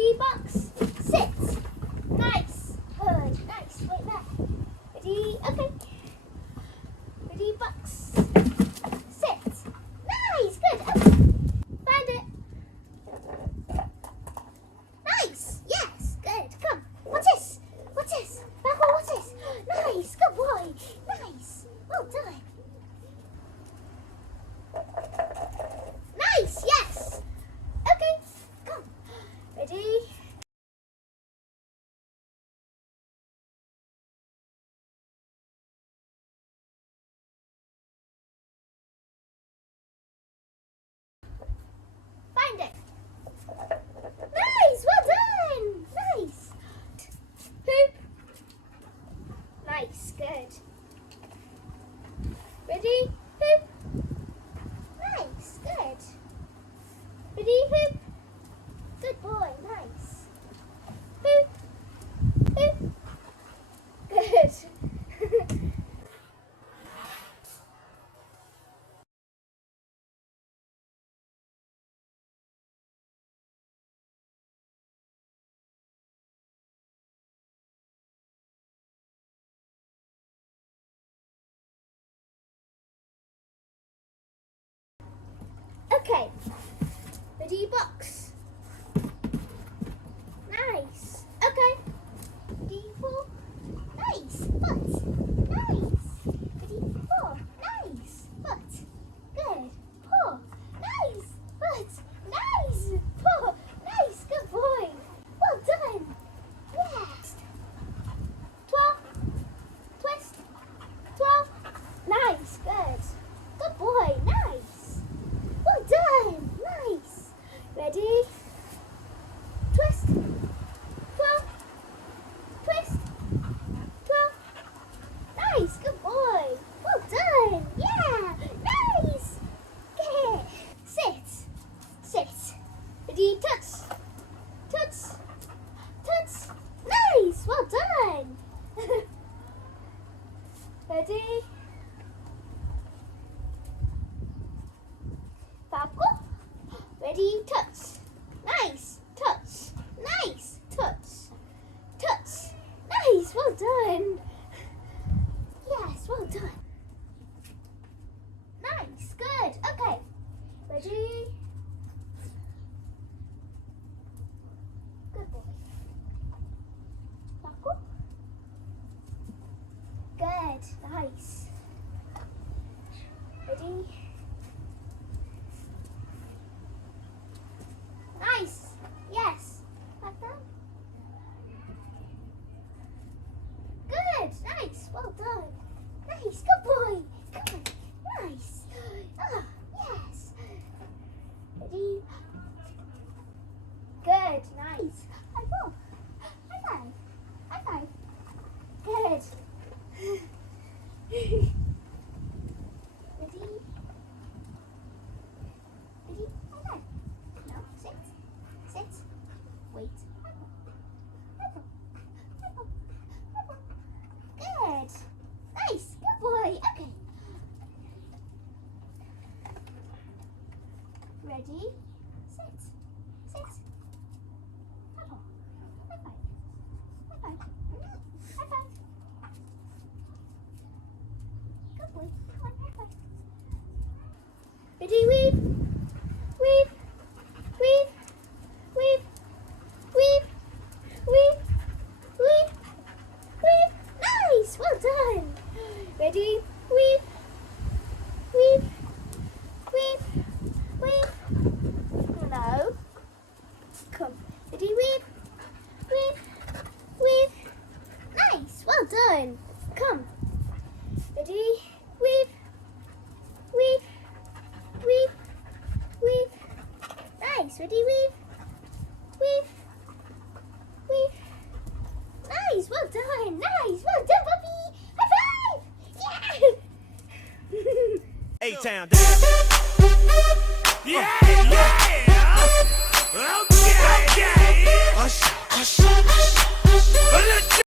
Ready, box, sit. Nice. Good. Nice. Wait there. Ready? Okay. Ready, box, sit. Nice. Good. Up. Find it. Nice. Yes. Good. Come. What's this? What's this? Purple, what's this? Nice. Good boy. Nice. Well done. Nice. Yes. Okay. Come. Ready? Find it. Nice. Well done. Nice. Poop. Nice. Good. Ready? Poop. Nice. Good. Ready? Poop. Good boy. Nice. Poop. Poop. Good. Okay. Ready, box. Nice. Okay. Ready, four. Nice. Foot. Nice. Ready, four. Nice. Foot. Good. Four. Nice. Foot. Nice. Four. Nice. Good boy. Well done. Yes. 12. Twist. 12. Nice. Good. Good boy. Nice. Well done. Nice. Ready? Twist. 12. Twist. 12. Nice. Good boy. Well done. Yeah. Nice. Good. Sit. Sit. Ready? Touch. Touch. Touch. Nice. Well done. Ready? Purple. Ready? Touch. Nice. Touch. Nice. Touch. Touch. Nice. Well done. Yes. Well done. Nice. Good. Okay. Ready? Good boy. Purple. Good. Nice. Ready? Nice. Yes. Like that. Good. Nice. Well done. Nice. Good boy. Good. Nice. Ah, yes. Ready? Good. Nice. High five. High five. High five. Good. Ready? Ready? High five. No, sit. Sit. Wait. Good. Nice. Good boy. Okay. Ready? Sit. Sit. High five. High five. High five. Good boy. Come on, high five. Ready? Weave. Weave. Weave. Weave. Weave. Weave. Weave. Weave. Nice. Well done. Ready? Weave. Weave. Weave. Weave. No. Come. Ready? Weave. Weave. Weave. Nice. Well done. Come. Ready? Weave. Weave. Weave. Weave. Nice. Ready? Weave. Weave. Weave. Nice. Well done. Nice. Well done, puppy. High five. Yeah. A-Town. Yeah, yeah. Okay, okay.